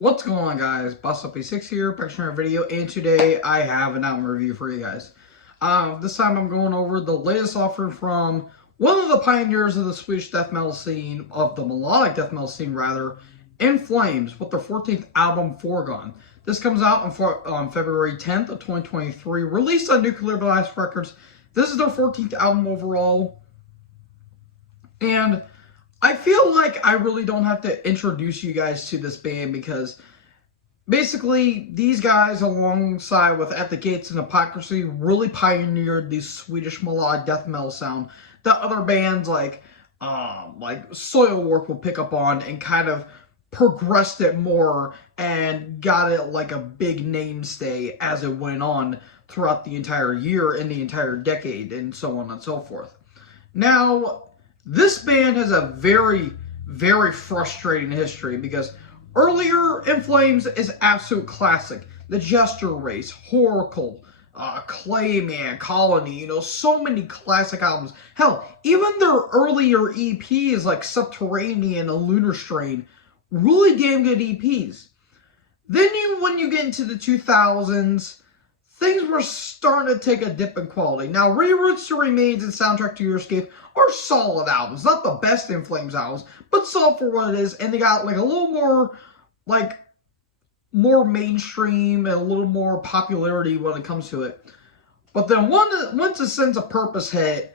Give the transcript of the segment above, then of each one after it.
What's going on, guys? BustUp86 here, Pictionary video, and today I have an album review for you guys. This time I'm going over the latest offering from one of the pioneers of the Swedish death metal scene, of the melodic death metal scene rather, In Flames, with their 14th album, Foregone. This comes out on February 10th of 2023, released on Nuclear Blast Records. This is their 14th album overall, and I feel like I really don't have to introduce you guys to this band because basically these guys, alongside with At the Gates and Hypocrisy, really pioneered the Swedish melodic death metal sound that other bands like Soilwork will pick up on and kind of progressed it more and got it like a big namestay as it went on throughout the entire year and the entire decade and so on and so forth. Now, this band has a very, very frustrating history because earlier In Flames is absolute classic. The Jester Race, Horacle, Clayman, Colony, so many classic albums. Hell, even their earlier EPs like Subterranean and Lunar Strain, really damn good EPs. Then when you get into the 2000s, things were starting to take a dip in quality. Now, Reroots to Remains and Soundtrack to Your Escape are solid albums. Not the best In Flames albums, but solid for what it is. And they got like a little more, more mainstream and a little more popularity when it comes to it. But then once A Sense of Purpose hit,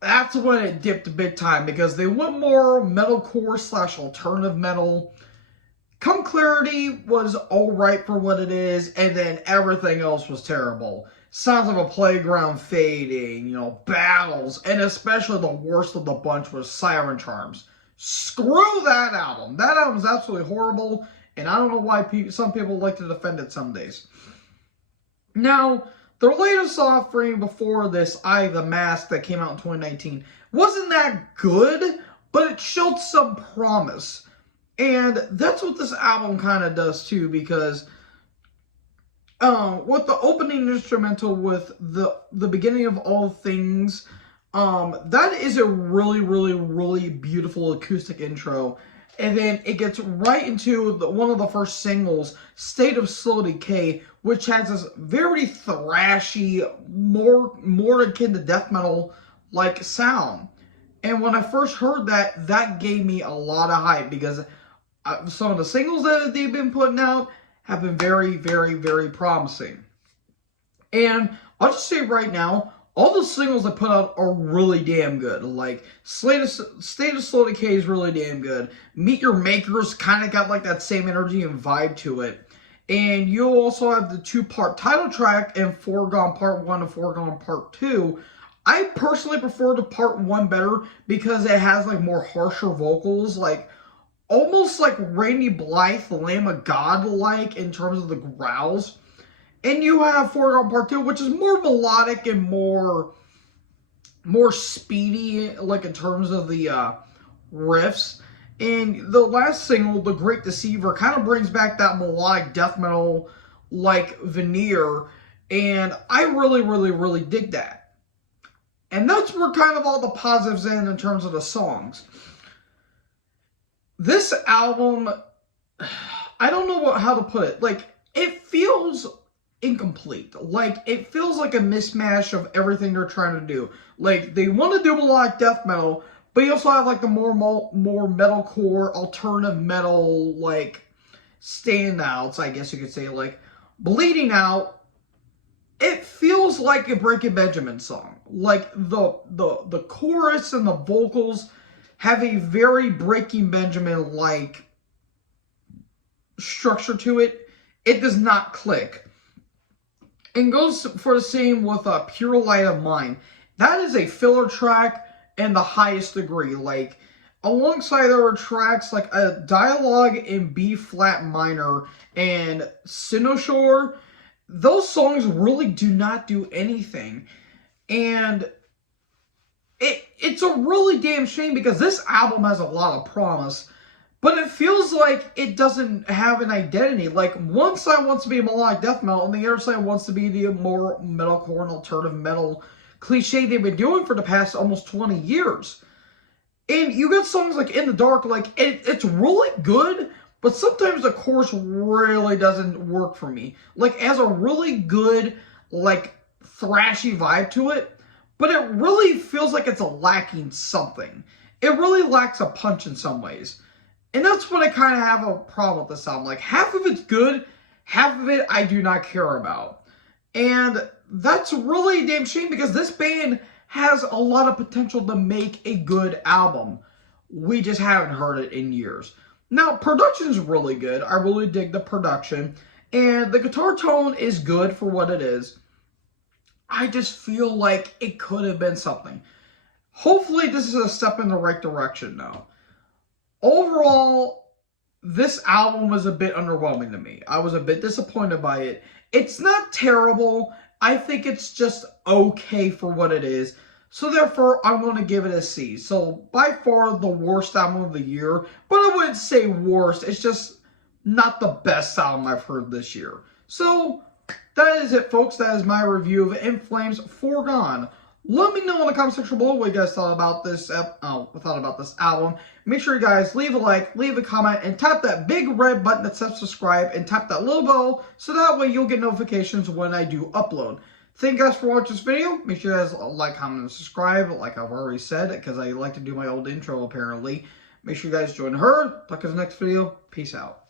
that's when it dipped big time because they went more metalcore / alternative metal. Come Clarity was alright for what it is, and then everything else was terrible. Sounds of a Playground fading, battles, and especially the worst of the bunch was Siren Charms. Screw that album. That album is absolutely horrible, and I don't know why some people like to defend it some days. Now, their latest offering before this, Eye of the Mask, that came out in 2019, wasn't that good, but it showed some promise. And that's what this album kind of does too, because with the opening instrumental with the beginning of all things, that is a really, really, really beautiful acoustic intro. And then it gets right into one of the first singles, State of Slow Decay, which has this very thrashy, more akin to death metal like sound. And when I first heard that, that gave me a lot of hype because some of the singles that they've been putting out have been very, very, very promising. And I'll just say right now, all the singles they put out are really damn good. Like, State of Slow Decay is really damn good. Meet Your Makers kind of got like that same energy and vibe to it. And you'll also have the 2-part title track and Foregone Part 1 and Foregone Part 2. I personally prefer the Part 1 better because it has like more harsher vocals, like almost like Randy Blythe, Lamb of God-like in terms of the growls. And you have Foregone Part 2, which is more melodic and more speedy, like in terms of the riffs. And the last single, The Great Deceiver, kind of brings back that melodic death metal like veneer. And I really, really, really dig that. And that's where kind of all the positives in terms of the songs. This album, I don't know how to put it. Like, it feels incomplete. Like, it feels like a mismatch of everything they're trying to do. Like, they want to do melodic death metal, but you also have, like, the more metalcore, alternative metal, like, standouts, I guess you could say. Like, Bleeding Out, it feels like a Breaking Benjamin song. Like, the chorus and the vocals have a very Breaking Benjamin-like structure to it. It does not click. And goes for the same with Pure Light of Mine. That is a filler track in the highest degree. Like, alongside there are tracks like a Dialogue in B-flat minor and Cynoshore. Those songs really do not do anything. And it's a really damn shame because this album has a lot of promise, but it feels like it doesn't have an identity. Like, one side wants to be melodic death metal, and the other side wants to be the more metalcore and alternative metal cliche they've been doing for the past almost 20 years. And you got songs like In the Dark, like, it's really good, but sometimes the chorus really doesn't work for me. Like, it has a really good, like, thrashy vibe to it, but it really feels like it's lacking something. It really lacks a punch in some ways. And that's what I kind of have a problem with this album. Like, half of it's good, half of it I do not care about. And that's really a damn shame because this band has a lot of potential to make a good album. We just haven't heard it in years. Now, production's really good. I really dig the production. And the guitar tone is good for what it is. I just feel like it could have been something. Hopefully, this is a step in the right direction now. Overall, this album was a bit underwhelming to me. I was a bit disappointed by it. It's not terrible. I think it's just okay for what it is. So therefore, I'm going to give it a C. So by far the worst album of the year. But I wouldn't say worst. It's just not the best album I've heard this year. So that is it, folks. That is my review of In Flames Foregone. Let me know in the comment section below what you guys thought about this album. Make sure you guys leave a like, leave a comment, and tap that big red button that says subscribe, and tap that little bell so that way you'll get notifications when I do upload. Thank you guys for watching this video. Make sure you guys like, comment, and subscribe, like I've already said, because I like to do my old intro apparently. Make sure you guys join the herd. Talk to you in the next video. Peace out.